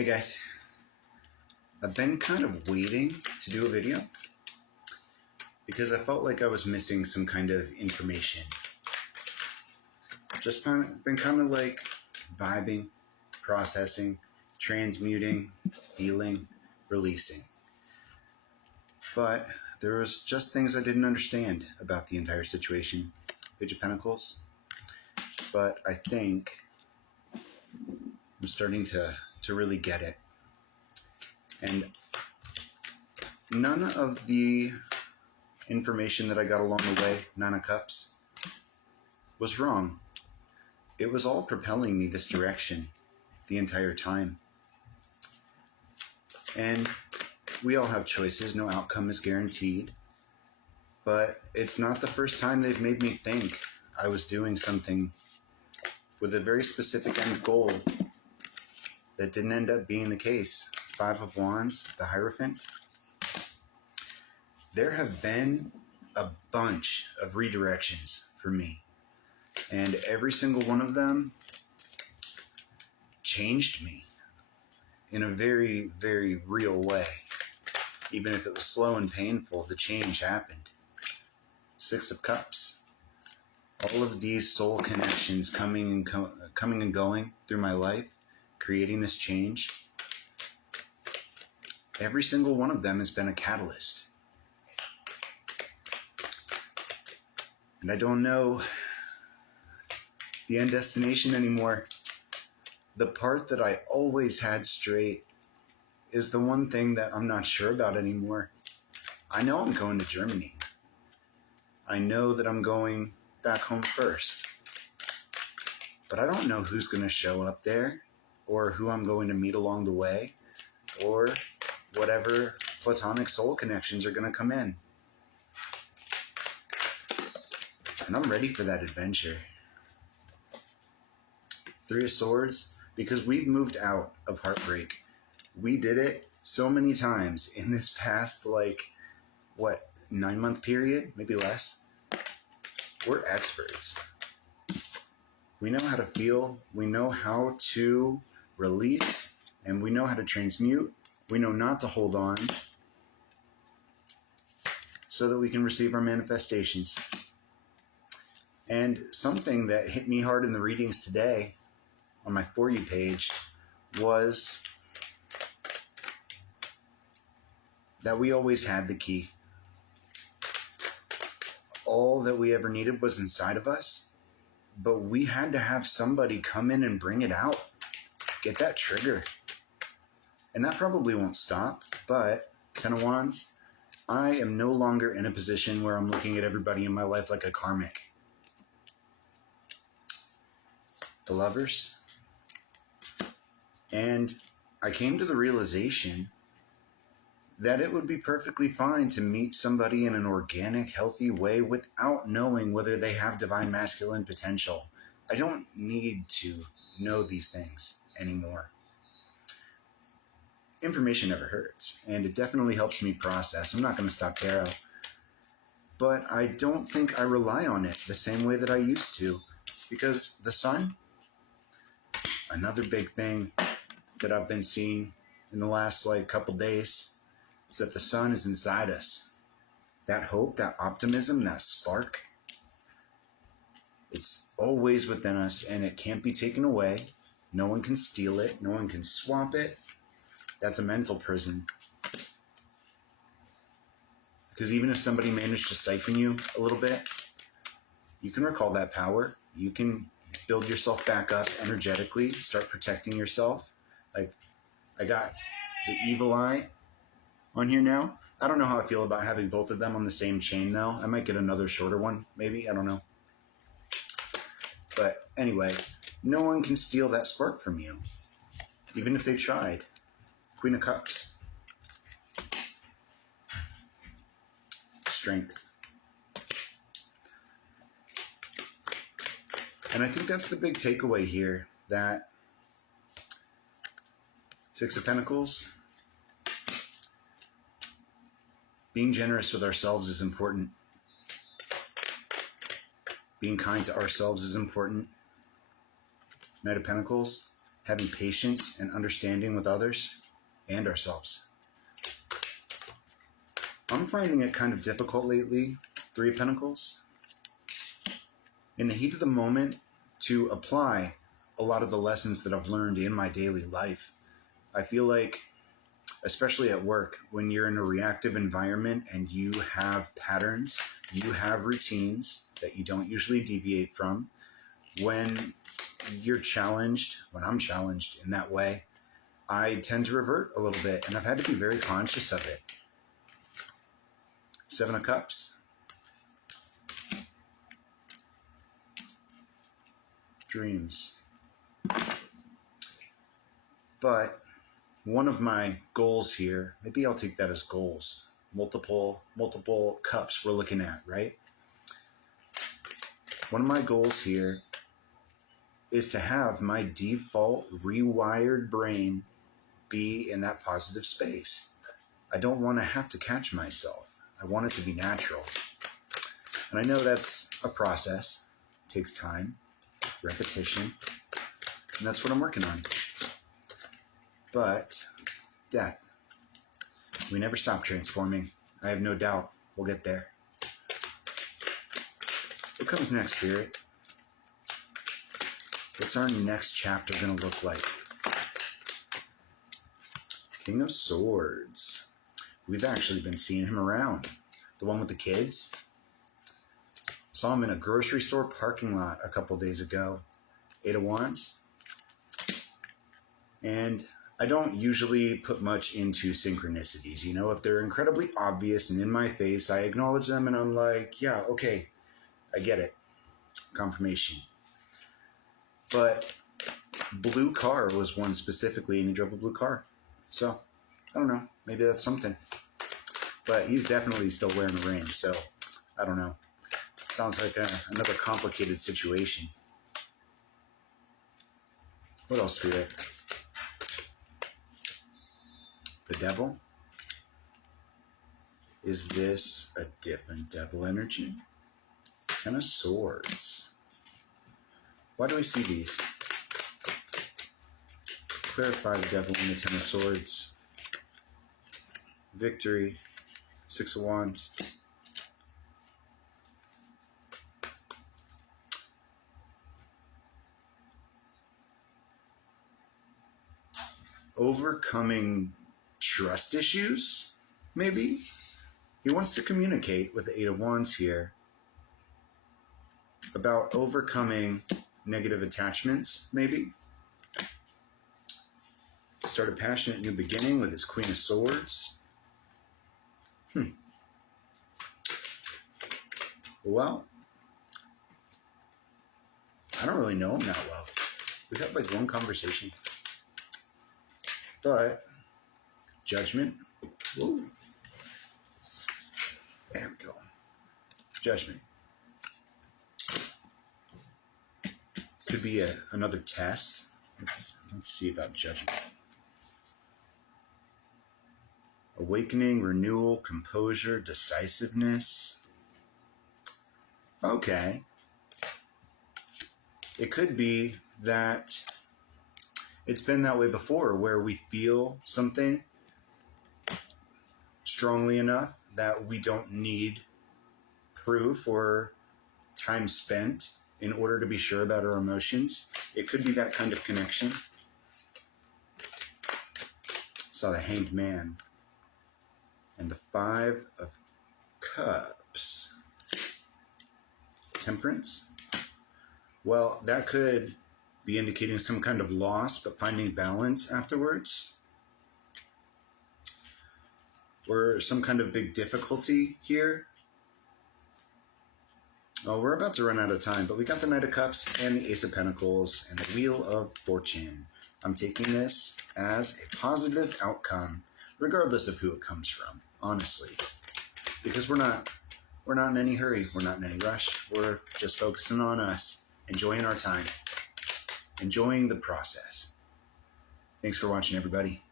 Hey guys, I've been kind of waiting to do a video because I felt like I was missing some kind of information. Just been kind of like vibing, processing, transmuting, feeling, releasing. But there was just things I didn't understand about the entire situation. Page of Pentacles. But I think I'm starting to really get it. And none of the information that I got along the way, Nine of Cups, was wrong. It was all propelling me this direction the entire time. And we all have choices. No outcome is guaranteed. But it's not the first time they've made me think I was doing something with a very specific end goal that didn't end up being the case. Five of Wands, the Hierophant. There have been a bunch of redirections for me. And every single one of them changed me in a very, very real way. Even if it was slow and painful, the change happened. Six of Cups. All of these soul connections coming and going through my life, creating this change. Every single one of them has been a catalyst. And I don't know the end destination anymore. The part that I always had straight is the one thing that I'm not sure about anymore. I know I'm going to Germany. I know that I'm going back home first. But I don't know who's going to show up there, or who I'm going to meet along the way, or whatever platonic soul connections are going to come in. And I'm ready for that adventure. Three of Swords, because we've moved out of heartbreak. We did it so many times in this past, 9-month period, maybe less. We're experts. We know how to feel, we know how to release, and we know how to transmute. We know not to hold on so that we can receive our manifestations. And something that hit me hard in the readings today on my For You page was that we always had the key. All that we ever needed was inside of us, but we had to have somebody come in and bring it out. Get that trigger. And that probably won't stop, but Ten of Wands, I am no longer in a position where I'm looking at everybody in my life like a karmic. The Lovers. And I came to the realization that it would be perfectly fine to meet somebody in an organic, healthy way without knowing whether they have divine masculine potential. I don't need to know these things anymore. Information never hurts, and it definitely helps me process. I'm not going to stop tarot, but I don't think I rely on it the same way that I used to, because the sun, another big thing that I've been seeing in the last couple days, is that the sun is inside us. That hope, that optimism, that spark, it's always within us, and it can't be taken away. No one can steal it. No one can swap it. That's a mental prison. Because even if somebody managed to siphon you a little bit, you can recall that power. You can build yourself back up energetically, start protecting yourself. I got the evil eye on here now. I don't know how I feel about having both of them on the same chain, though. I might get another shorter one, maybe. I don't know. But anyway, no one can steal that spark from you, even if they tried. Queen of Cups. Strength. And I think that's the big takeaway here, that Six of Pentacles, being generous with ourselves is important. Being kind to ourselves is important. Knight of Pentacles, having patience and understanding with others and ourselves. I'm finding it kind of difficult lately, Three of Pentacles, in the heat of the moment to apply a lot of the lessons that I've learned in my daily life. I feel like, especially at work, when you're in a reactive environment and you have patterns, you have routines that you don't usually deviate from, when you're challenged, when I'm challenged in that way, I tend to revert a little bit, and I've had to be very conscious of it. Seven of Cups. Dreams. But one of my goals here, maybe I'll take that as goals. Multiple cups we're looking at, right? One of my goals here is to have my default rewired brain be in that positive space. I don't want to have to catch myself. I want it to be natural. And I know that's a process. It takes time, repetition, and that's what I'm working on. But death. We never stop transforming. I have no doubt we'll get there. What comes next, Spirit? What's our next chapter going to look like? King of Swords. We've actually been seeing him around. The one with the kids. Saw him in a grocery store parking lot a couple days ago. Eight of Wands. And I don't usually put much into synchronicities. You know, if they're incredibly obvious and in my face, I acknowledge them and I'm like, yeah, okay, I get it. Confirmation. But blue car was one specifically, and he drove a blue car. So, I don't know. Maybe that's something. But he's definitely still wearing a ring, so I don't know. Sounds like another complicated situation. What else, Spirit? The Devil? Is this a different devil energy? Ten of Swords. Why do I see these? Clarify the Devil and the Ten of Swords. Victory. Six of Wands. Overcoming trust issues, maybe? He wants to communicate with the Eight of Wands here about overcoming negative attachments, maybe? Start a passionate new beginning with his Queen of Swords. Well, I don't really know him that well. We've had like one conversation. But, Judgment. Whoa. There we go. Judgment. Could be another test. Let's see about Judgment. Awakening, renewal, composure, decisiveness. Okay. It could be that it's been that way before, where we feel something strongly enough that we don't need proof or time spent in order to be sure about our emotions. It could be that kind of connection. Saw the Hanged Man and the Five of Cups. Temperance. Well, that could be indicating some kind of loss, but finding balance afterwards. Or some kind of big difficulty here. Oh, we're about to run out of time, but we got the Knight of Cups and the Ace of Pentacles and the Wheel of Fortune. I'm taking this as a positive outcome, regardless of who it comes from, honestly. Because we're not in any hurry. We're not in any rush. We're just focusing on us, enjoying our time, enjoying the process. Thanks for watching, everybody.